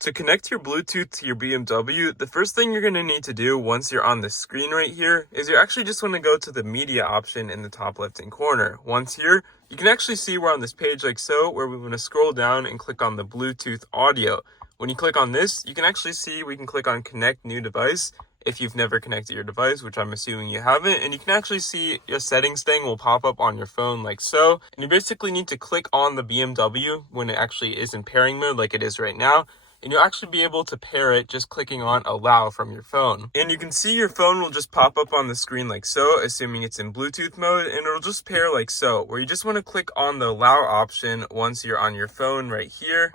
To connect your Bluetooth to your BMW, the first thing you're going to need to do once you're on the screen right here is you actually just want to go to the media option in the top left-hand corner. Once here, you can actually see we're on this page like so, where we want to scroll down and click on the Bluetooth audio. When you click on this, you can actually see we can click on connect new device if you've never connected your device, which I'm assuming you haven't, and you can actually see your settings thing will pop up on your phone like so. And you basically need to click on the BMW when it actually is in pairing mode like it is right now. And you'll actually be able to pair it just clicking on allow from your phone. And you can see your phone will just pop up on the screen like so, assuming it's in Bluetooth mode, and it'll just pair like so, where you just want to click on the allow option once you're on your phone right here.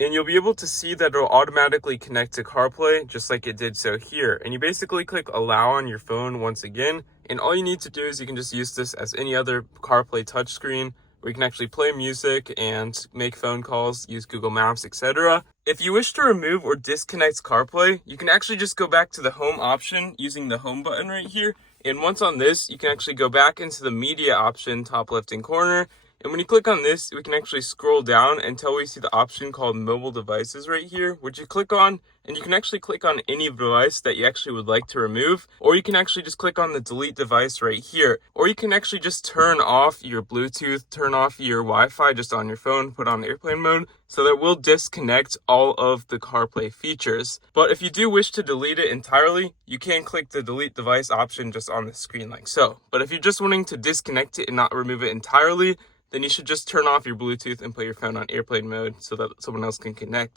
And you'll be able to see that it'll automatically connect to CarPlay just like it did so here. And you basically click allow on your phone once again. And all you need to do is you can just use this as any other CarPlay touchscreen, where you can actually play music and make phone calls, use Google Maps, etc. If you wish to remove or disconnect CarPlay, you can actually just go back to the home option using the home button right here. And once on this, you can actually go back into the media option, top left-hand corner. And when you click on this, we can actually scroll down until we see the option called mobile devices right here, which you click on, and you can actually click on any device that you actually would like to remove, or you can actually just click on the delete device right here, or you can actually just turn off your Bluetooth, turn off your Wi-Fi just on your phone, put on airplane mode, so that will disconnect all of the CarPlay features. But if you do wish to delete it entirely, you can click the delete device option just on the screen like so. But if you're just wanting to disconnect it and not remove it entirely, then you should just turn off your Bluetooth and put your phone on airplane mode so that someone else can connect.